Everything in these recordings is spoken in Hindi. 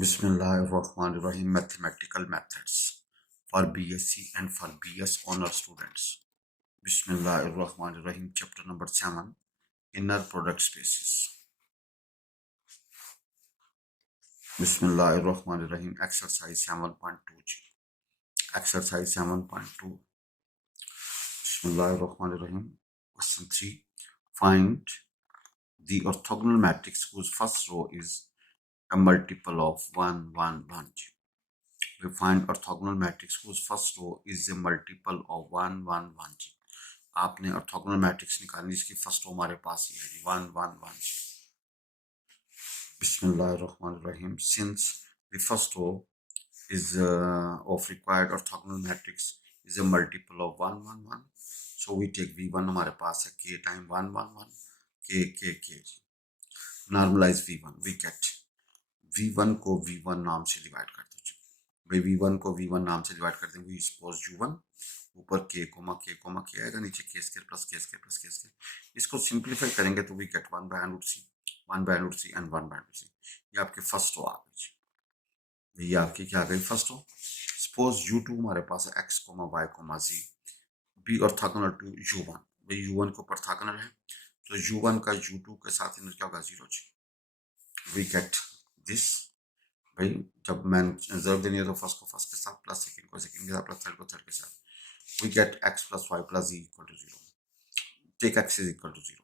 Bismillahirrahmanirrahim. Mathematical methods for BSc and for BS honor students. Bismillahirrahmanirrahim. Chapter number 7, Inner Product Spaces. Bismillahirrahmanirrahim. Exercise 7.2. Exercise 7.2. Bismillahirrahmanirrahim. Question 3. Find the orthogonal matrix whose first row is a multiple of 1, 1, 1. We find orthogonal matrix whose first row is a multiple of 1, 1, 1. आपने orthogonal matrix निकालनी, इसकी first row हमारे पास ही है 1, 1, 1. Bismillahirrahmanirrahim. Since the first row is of required orthogonal matrix is a multiple of 1, 1, 1, so we take V1 हमारे पास है k time 1, 1, 1, k. Normalize V1, we get V1 को V1 नाम से डिवाइड कर दो भाई. V1 को V1 नाम से डिवाइड करते हैं. वी सपोज U1 ऊपर k आएगा, नीचे k square plus k square plus k square. इसको सिंप्लीफाई करेंगे तो we get 1 by root c and 1 by root c. ये आपकी फर्स्ट रो आ गई. ये आपकी क्या आ गई फर्स्ट रो. सपोज U2 हमारे पास है x, y, z be orthogonal to U1. भाई U1 को ऑर्थोगोनल है तो U1 का U2 के साथ इनर क्या होगा 0 जी. We get this. भाई जब मैं रिजर्व देनी है तो फर्स्ट को फर्स्ट के साथ प्लस सेकंड को सेकंड के साथ प्लस थर्ड को थर्ड के साथ. We get x plus Y plus z equal to 0. Take x is equal to 0.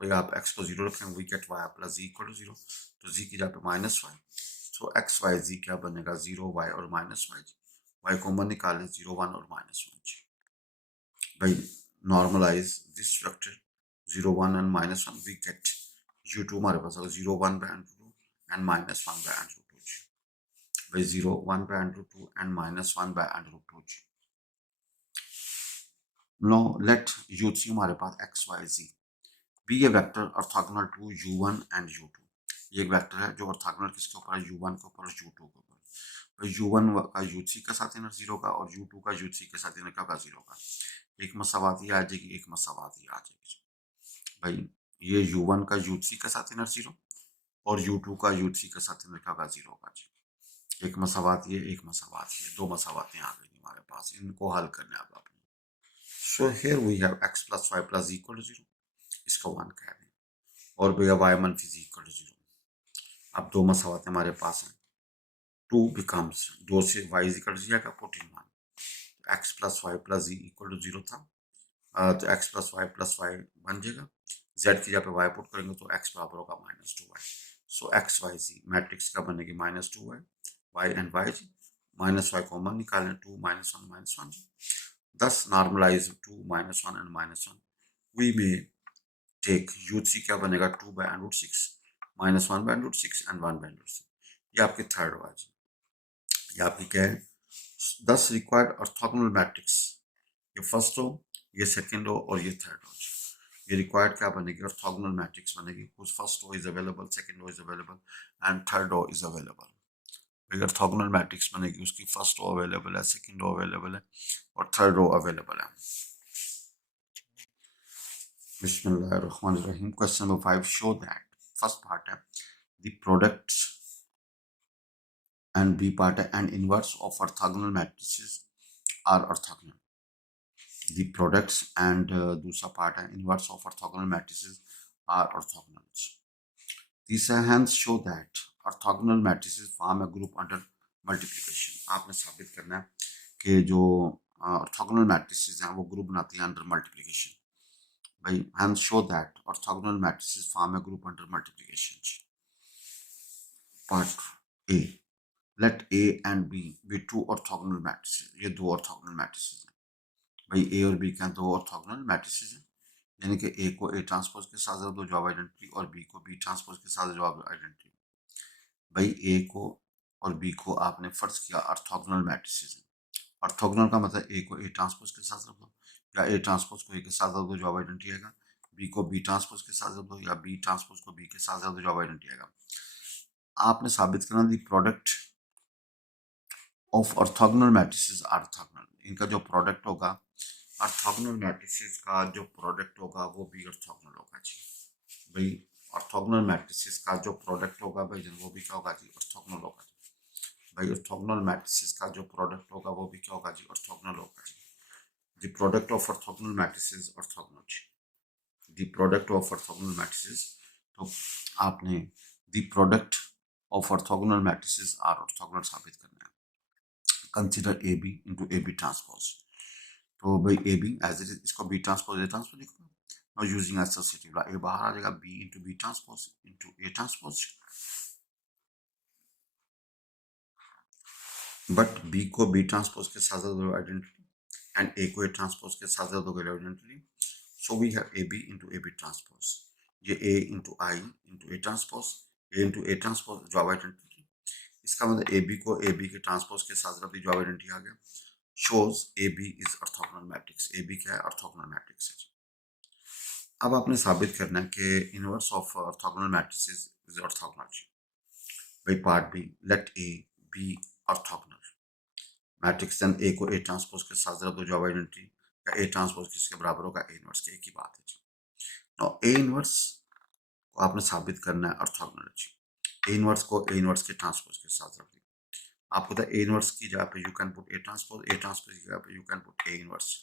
भाई आप x को 0 रखें. We get y plus z equal to 0. तो z की जगह पे minus Y. So x y z क्या बनेगा 0 y और माइनस वाई. y कॉमन निकालें 0 1 और माइनस 1. भाई normalize this vector 0 1 and minus 1. We get u2 हमारे पास होगा 0 1 by root 2 and minus 1 by root 2. by 0 1 by root 2 and minus 1 by root 2. Now let U3 हमारे पास x y z be a vector orthogonal to U1 and U2. ये एक वेक्टर है जो ऑर्थोगोनल किसके ऊपर है U1 के ऊपर और U2 के ऊपर. तो U1 का U3 के साथ इनर 0 का और U2 का U3 के साथ इनर क्या होगा 0 का. एक मसावाती आ जाएगी, एक मसावाती आ जाएगी. भाई ये U1 का U3 के साथ इनर 0 और U2 का U3 के साथ इनर क्या होगा 0 का. एक मसावाती है, एक मसावाती है, दो मसावातें आ गई हमारे पास. इनको हल करने अब आपने. So here we have x plus Y plus z equal to 0. इसको 1 कह दें और भैया y मनफी z इक्वल टू 0. अब दो मसावातें हमारे पास हैं. 2 बिकम्स 2 से y इज इक्वल टू 0 आएगा 1. x plus Y plus z equal to 0 था तो x प्लस वाई बन जाएगा. z की जगह पे y पुट करेंगे तो x बराबर होगा -2y. सो x y z मैट्रिक्स का बनेगी -2y y and y. Minus y common निकालें 2 -1 -1. Thus normalize 2 -1 and -1. We may take U3 क्या बनेगा 2 by root 6 -1 by root 6 and 1 by root 6. ये आपकी थर्ड रो है. ये आपकी क्या है. Thus required orthogonal matrix. ये फर्स्ट रो, ये सेकेंड रो और ये थर्ड रो. ये रिक्वायर्ड क्या बनेगी ऑर्थोगोनल मैट्रिक्स बनेगी whose first row is available, second row is available and third row is available. Orthogonal matrix बनेगी उसकी फर्स्ट रो अवेलेबल है, सेकंड रो अवेलेबल है और थर्ड रो अवेलेबल है. बिस्मिल्लाहिर्रहमानिर्रहीम. Question number 5. Show that first part है the products and B part है and inverse of orthogonal matrices are orthogonal. The products and दूसरा पार्ट है inverse of orthogonal matrices are orthogonal. तीसरा hence show that orthogonal matrices form a group under multiplication. आपने साबित करना है कि जो ऑर्थोगोनल मैट्रिसेस हैं वो ग्रुप बनाती हैं अंडर मल्टीप्लिकेशन. भाई hence show that orthogonal matrices form a group under multiplication. Part A. Let A and B be two orthogonal matrices. ये दो ऑर्थोगोनल मैट्रिसेस हैं. भाई ए और बी क्या दो ऑर्थोगोनल मैट्रिसेस हैं. यानी कि ए को ए ट्रांसपोज के साथ जवाब दो जवाब आइडेंटिटी और बी को बी ट्रांसपोज के साथ जवाब आइडेंटिटी. भाई ए को और बी को आपने फर्ज किया ऑर्थोगोनल मैट्रिसेस हैं. ऑर्थोगोनल का मतलब ए को ए ट्रांसपोज के साथ रख दो या ए ट्रांसपोज को ए के साथ रख दो जवाब आइडेंटिटी आएगा. बी को बी ट्रांसपोज के साथ रख दो या बी ट्रांसपोज को बी के साथ रख दो जवाब आइडेंटिटी आएगा. आपने साबित करना the product of orthogonal matrices are orthogonal. इनका जो प्रोडक्ट होगा ऑर्थोगोनल मैट्रिसेस का जो प्रोडक्ट होगा वो भी ऑर्थोगोनल होगा जी. भाई ऑर्थोगोनल मैट्रिसेस का जो प्रोडक्ट होगा भाई वो भी क्या होगा जी ऑर्थोगोनल होगा. भाई ऑर्थोगोनल मैट्रिसेस का जो प्रोडक्ट होगा वो भी क्या होगा जी, ऑर्थोगोनल होगा जी। The product of orthogonal matrices orthogonal जी, the product of orthogonal matrices. तो आपने the product of orthogonal matrices are orthogonal साबित करना है। Consider A B into A B transpose. तो भाई A B as it is, इसको बी ट्रांसपोज ए ट्रांसपोज लिखो। और यूजिंग एसोसिएटिव लॉ, ए बाहर आ जाएगा B into B transpose into A transpose. But B को बी ट्रांसपोज के साथ जोड़ो आइडेंटिटी, एंड ए को ए ट्रांसपोज के साथ जोड़ो identity. So we have A B into A B transpose. ये A into I into A transpose, A into A transpose जॉब आइडेंटिटी। इसका मतलब ए बी को ए बी के ट्रांसपोज के साथ रख दी, जॉब आइडेंटिटी आ गया। Shows A B is orthogonal matrix, A B क्या है, ऑर्थोगोनल मैट्रिक्स है। अब आपने साबित करना है कि inverse of orthogonal matrices is orthogonal. भाई part B, let A be orthogonal matrix, then A को ए ट्रांसपोज के साथ रख दो, जॉब आइडेंटिटी का ए ट्रांसपोज किसके बराबर होगा, ए इनवर्स के। एक ही बात है जी। तो ए इनवर्स को आपने साबित करना है ऑर्थोगोनल। ए इनवर्स को ए इनवर्स के ट्रांसपोज के साथ रख दी। आपको पता है ए इनवर्स की जगह पे you can put A transpose, A transpose की जगह पे you can put A inverse.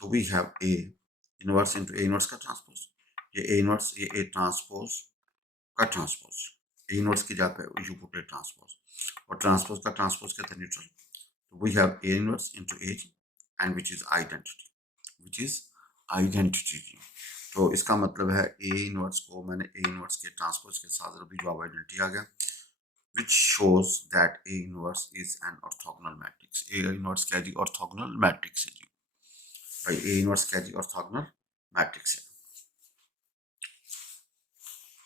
तो we have A inverse into A inverse का ट्रांसपोज। ये ए इनवर्स, ये ए ट्रांसपोज का ट्रांसपोज। ए इनवर्स की जगह पे यू पुट ए ट्रांसपोज, और ट्रांसपोज का ट्रांसपोज कहते हैं न्यूट्रल। तो we have A inverse into A and which is identity, which is identity. तो इसका मतलब है ए इनवर्स को मैंने ए इनवर्स के ट्रांसपोज के साथ रख दी, जॉब आइडेंटिटी आ गया, which shows that A inverse is an orthogonal matrix. A inverse क्या है जी, orthogonal matrix है जी। भाई A inverse क्या है जी, orthogonal matrix है।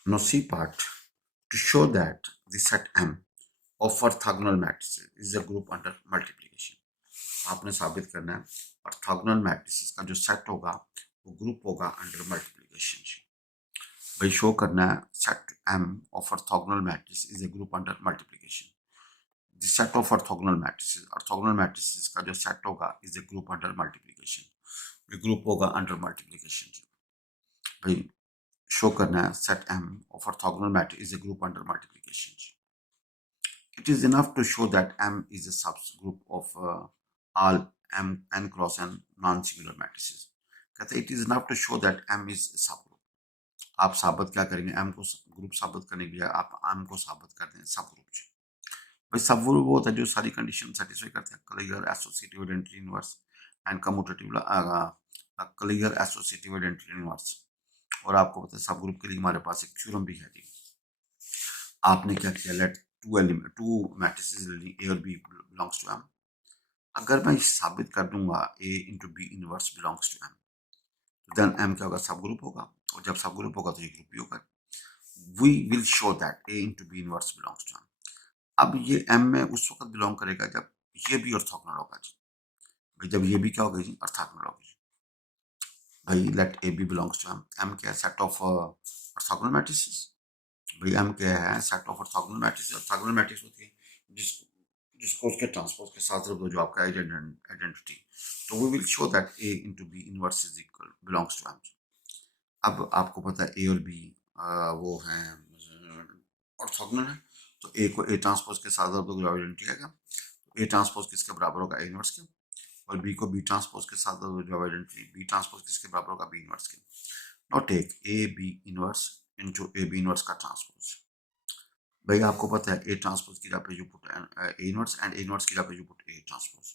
Now C part, to show that the set M of orthogonal matrices is a group under multiplication। आपने साबित करना है ऑर्थोगोनल मैट्रिसेस का जो सेट होगा वो ग्रुप होगा अंडर मल्टीप्लिकेशन जी। भाई शो करना है set M of orthogonal matrix is a group under multiplication। The set of orthogonal matrices का जो सेट होगा is a group under multiplication। ये ग्रुप होगा अंडर मल्टीप्लिकेशन जी। भाई शो करना है set M of orthogonal matrix is a group under multiplication जी। It is enough to show that M is a subgroup of all M n cross n non-singular matrices। कहते हैं it is enough to show that M is a subgroup। आप साबित क्या करेंगे, M को ग्रुप साबित करने के लिए आप M को साबित कर दें सब ग्रुप जी। भाई सब वो होता है जो सारी कंडीशन सेटिस्फाई करते हैं, clear associative identity inverse and commutative, clear associative identity inverse. और आपको पता है सब ग्रुप के लिए हमारे पास एक थ्योरम भी है जी। आपने क्या किया, लेट टू मैट्रिसेस ए और बी बिलोंग्स टू एम। अगर मैं साबित कर दूंगा A into B inverse belongs to M, तो देन एम क्या होगा, सब ग्रुप होगा, और जब सब ग्रुप होगा तो ये ग्रुप भी होगा। We will show that A into B inverse belongs to M. अब ये एम में उस वक्त बिलोंग करेगा जब ये भी ऑर्थोगोनल होगा जी। भाई जब ये भी क्या होगा जी, ऑर्थोगोनल होगी। भाई let A B belongs to M. M क्या है, सेट ऑफ ऑर्थोगोनल मैट्रिसेस। भाई एम क्या है, set of orthogonal matrices. Orthogonal matrix होती है जिसको जिसको उसके ट्रांसपोज के साथ रख दो, जो आपका आइडेंटिटी। तो we will show that A into B inverse is equal belongs to M. अब आपको पता है ए और बी वो हैं ऑर्थोगोनल है, तो ए को ए ट्रांसपोज के साथ रख दो, जो आइडेंटिटी आएगा। ए ट्रांसपोज किसके बराबर होगा, ए इनवर्स के। और बी को बी ट्रांसपोज के साथ जो आइडेंटिटी, बी ट्रांसपोज किसके बराबर होगा, बी इनवर्स के। Now take A B inverse into A B inverse का ट्रांसपोज। भाई आपको पता है ए ट्रांसपोज की जगह पे you put A inverse and A inverse की जगह पे यू पुट ए ट्रांसपोज।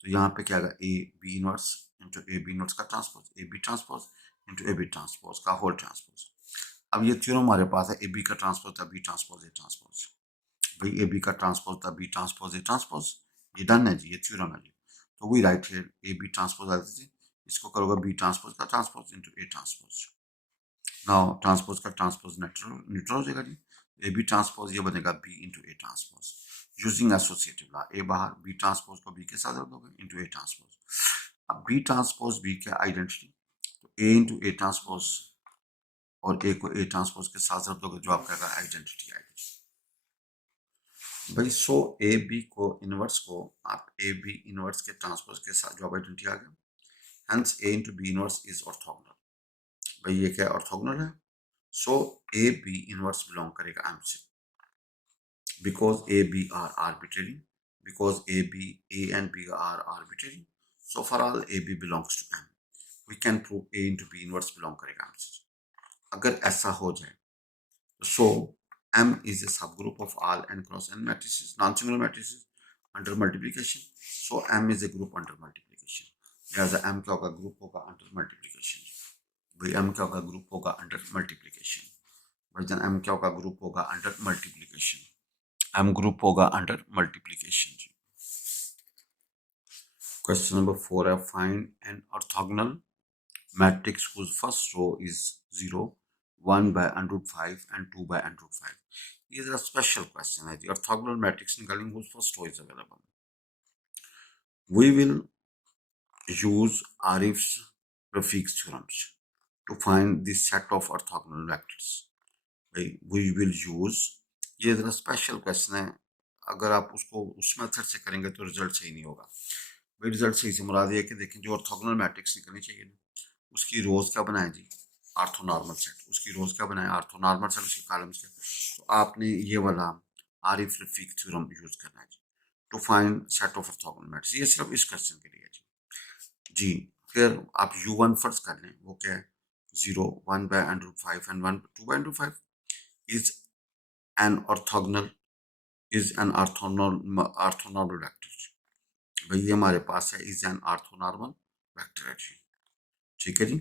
तो यहाँ पे क्या आएगा, A B inverse into A B inverse का transpose, A B transpose into A B transpose का होल ट्रांसपोज। अब ये थ्योरम हमारे पास है, ए बी का ट्रांसपोज था बी ट्रांसपोज ए ट्रांसपोज। भाई ए बी का ट्रांसपोज था बी ट्रांसपोज ए ट्रांसपोज, ये डन है जी, ये थ्योरम है जी। तो we write here A B transpose आ जाती, इसको करोगे बी ट्रांसपोज का transpose into A transpose. Now transpose का ट्रांसपोज न्यूट्रल हो जाएगा जी। ए बी ट्रांसपोज ये बनेगा B into A transpose using associative law. A बाहर, बी ट्रांसपोज को बी के साथ रख दोगे इंटू ए ट्रांसपोज। अब बी ट्रांसपोज बी क्या आइडेंटिटी, तो ए इंटू ए ट्रांसपोज और ए को ए ट्रांसपोज के साथ रख दोगे, जो आपका आइडेंटिटी आएगी। भाई सो ए बी को इनवर्स को आप ए बी इनवर्स के ट्रांसपोज के साथ जो आइडेंटिटी आ गया, hence A into B inverse is orthogonal. भाई ये क्या ऑर्थोगोनल है, so A B inverse belong करेगा एम से। because A, B are arbitrary, because A and B are arbitrary, so for all A, B belongs to M. We can prove A into B inverse belong करेगा M से. अगर ऐसा हो जाए, so M is a subgroup of all n cross n matrices, non-singular matrices under multiplication. So M is a group under multiplication. लिहाजा M क्या होगा? ग्रुप होगा under multiplication. भाई M क्या होगा? ग्रुप होगा under multiplication. भाईजान M क्या होगा? ग्रुप होगा under multiplication. M group होगा under multiplication. Question number 4 है, find an orthogonal matrix whose first row is 0, 1 by under root 5 and 2 by under root 5. This is a special question है. Orthogonal matrix निकालेंगे whose first row is available. We will use Arif's prefix theorems to find the set of orthogonal vectors. We will use, ये जरा स्पेशल क्वेश्चन है. अगर आप उसको उस मेथड से करेंगे तो रिजल्ट सही नहीं होगा. भाई रिजल्ट सही से मुराद ये कि देखें जो ऑर्थोगोनल मैट्रिक्स निकलनी चाहिए ना, उसकी रोज क्या बनाए जी? आर्थोनॉर्मल सेट. उसकी रोज क्या बनाए? आर्थोनॉर्मल सेट. उसके कॉलम्स क्या? तो आपने ये वाला आरिफ रफीक थ्योरम यूज करना है जी to find set of orthogonal matrix. ये सिर्फ इस क्वेश्चन के लिए जी. फिर आप U1 फर्स्ट कर लें. वो क्या है? 0, 1 by under root 5 and 1, 2 by under root 5 is an orthogonal orthonormal vector. भाई ये हमारे पास है इज एन ऑर्थोनॉर्मल वेक्टर है जी. ठीक है जी.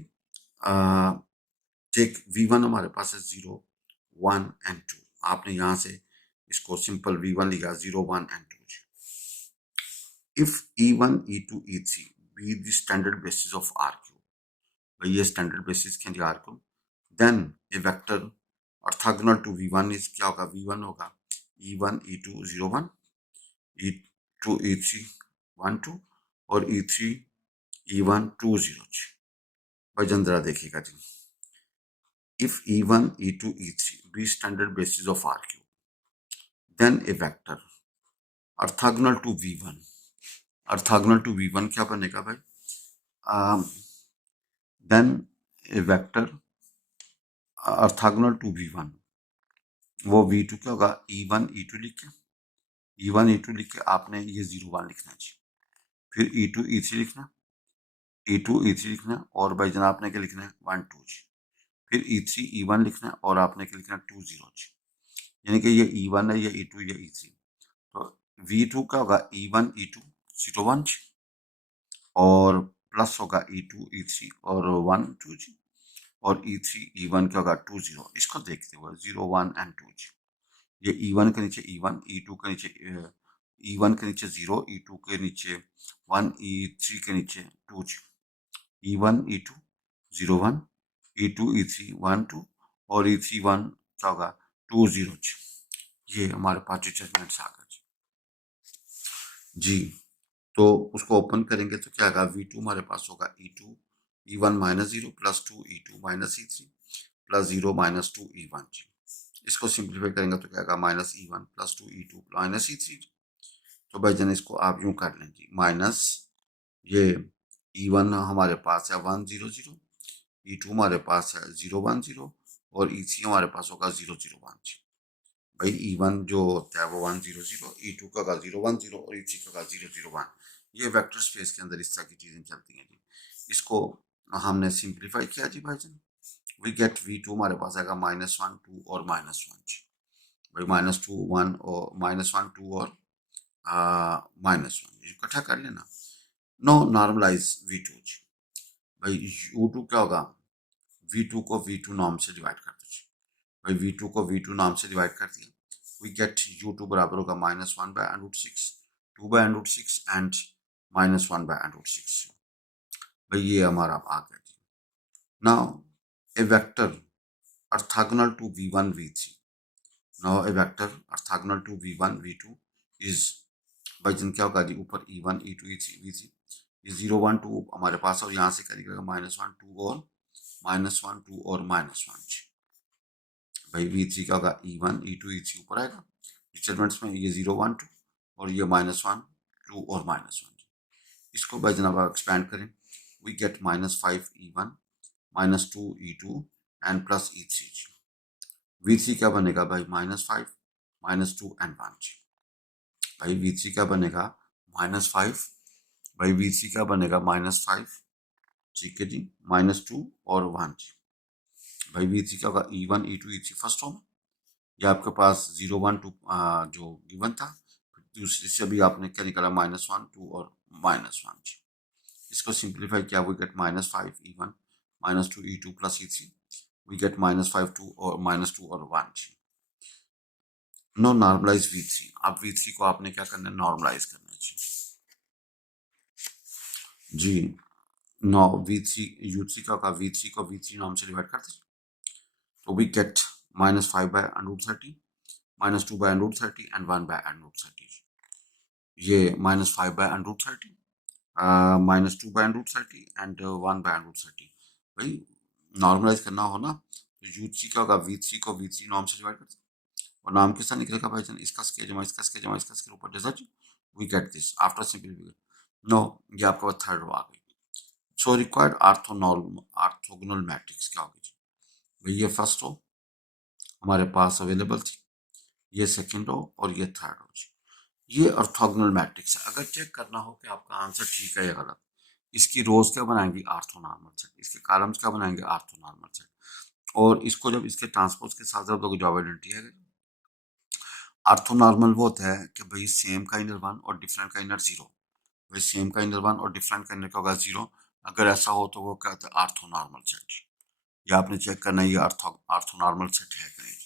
टेक V1 हमारे पास है 0, 1 and 2. आपने यहाँ से इसको सिंपल V1 लिखा 0, 1 and 2 जी. If E1, E2, E3 be the standard basis of R cube, भाई ये स्टैंडर्ड बेसिस क्या है? R cube. Then a vector orthogonal to V1 is क्या होगा? V1 होगा E1, E2, 0, 1, E2, E3, 1, 2 और E3, E1, 2, 0. भाई जरा देखिएगा जी. If E1, E2, E3 be standard basis of R cube, then a vector orthogonal to V1. Orthogonal to V1 क्या बनेगा भाई? Then a vector orthogonal to V1, वो V2 क्या होगा? E1, E2 लिख के E1, E2 लिख के आपने ये 0, 1 लिखना है जी. फिर E2, E3 लिखना, E2, E3 लिखना और भाई जनाब आपने क्या लिखना है? 1, 2 जी. फिर E3, E1 लिखना है और आपने क्या लिखना है? 2, 0 जी. यानी कि ये E1 है, ये E2, ये E3. तो V2 का होगा E1, E2, 0, 1 जी. और प्लस होगा E2, E3 और 1, 2 जी. और E3, E1 क्या होगा? 2, 0. इसको देखते हुए 0, 1 and 2 जी. ये E1 के नीचे E1, E2 के नीचे E1 के नीचे 0, E2 के नीचे 1, E3 के नीचे 2 जी. E1, E2, 0, 1, E2, E3, 1, 2 और E3, 1 क्या होगा? 2, 0 जी. ये हमारे पास जजमेंट्स आ गए जी. तो उसको ओपन करेंगे तो क्या आएगा? V2 हमारे पास होगा E2, E1 minus 0 plus 2, E2 minus E3 plus 0 minus 2, E1 जी. इसको सिंप्लीफाई करेंगे तो क्या आएगा? Minus E1 plus 2, E2 minus E3. तो भाई जन इसको आप यूं कर लें जी. माइनस ये E1 हमारे पास है 1, 0, 0, E2 हमारे पास है 0, 1, 0 और E3 हमारे पास होगा 0, 0, 1 जी. भाई E1 जो होता है वो 1, 0, 0, E2 का होगा 0, 1, 0 और E3 का होगा 0, 0, 1. ये वेक्टर स्पेस के अंदर इस तरह की चीजें चलती हैं जी. इसको हमने सिंप्लीफाई किया जी भाईजान. वी गेट V2 हमारे पास आएगा -1, 2 और -1 जी. भाई -2, 1 और -1, 2 और -1 इकट्ठा कर लेना. नो नॉर्मलाइज V2 जी. भाई U2 क्या होगा? V2 को V2 नॉर्म से डिवाइड कर दो जी. भाई V2 को V2 नॉर्म से डिवाइड कर दिया. वी गेट U2 बराबर होगा -1 by √6, 2 by √6 एंड -1 by √6. भाई ये हमारा आ गया जी. Now a vector orthogonal to V1, V3. Now a vector orthogonal to V1, V2 is भाई जन क्या होगा जी? ऊपर E1, E2, E3, V3. ये 0, 1, 2 हमारे पास और यहाँ से करेंगे -1, 2 और -1, 2 और -1 जी. भाई V3 क्या होगा? E1, E2, E3 ऊपर आएगा डिटरमिनेंट्स में. ये 0, 1, 2 और ये -1, 2 और -1 जी. इसको भाई जनाब आप एक्सपैंड करें. We get -5 E1, -2 E2 and plus E3 जी. V3 क्या बनेगा भाई? -5 -2 एंड 1 जी। भाई V3 क्या बनेगा -5, भाई V3 क्या बनेगा -5, ठीक है जी, -2 और 1 जी। भाई V3 क्या होगा E1 E2 E3 first home, ये आपके पास 0 1 2 जो गिवन था, दूसरे से भी आपने क्या निकाला -1 2 और -1 जी। इसको सिंप्लीफाई किया we get -5 E1 -2 E2 plus E3, we get -5 2 और -2 और 1 जी। नो नॉर्मलाइज V3, अब V3 को आपने क्या करना है नॉर्मलाइज करना है जी। नो V3 U3 का V3 को V3 नॉर्म से डिवाइड करते तो we get -5 by √30, -2 by √30 and 1 by √30। ये -5 बाय √30, -2 बाय √30 एंड 1 बाय √30। भाई नॉर्मलाइज करना हो ना तो U3 का होगा V3 को V3 नॉर्म से डिवाइड करते और नाम किस तरह निकलेगा भाई जान, इसका स्केल जमा इसका स्केल जमा इसका स्केल ऊपर जैसा we get this after simplification. No ये आपका थर्ड रो आ गई। सो रिक्वायर्ड ऑर्थोगोनल मैट्रिक्स क्या होगी जी? भाई ये फर्स्ट रो हमारे पास अवेलेबल थी, ये सेकंड रो और ये थर्ड रो जी। ये ऑर्थोगोनल मैट्रिक्स है। अगर चेक करना हो कि आपका आंसर ठीक है या गलत, इसकी रोज क्या बनाएंगे ऑर्थोनॉर्मल सेट, इसके कॉलम्स क्या बनाएंगे ऑर्थोनॉर्मल सेट, और इसको जब इसके ट्रांसपोज के साथ जब जॉब आइडेंटिटी है। ऑर्थोनॉर्मल वो होता है कि भाई सेम का इनर 1 और डिफरेंट का इनर 0, भाई सेम का इनर 1 और डिफरेंट का इनर का होगा 0। अगर ऐसा हो तो वो क्या होता है ऑर्थोनॉर्मल सेट। ये आपने चेक करना है ये ऑर्थोनॉर्मल सेट है कि नहीं।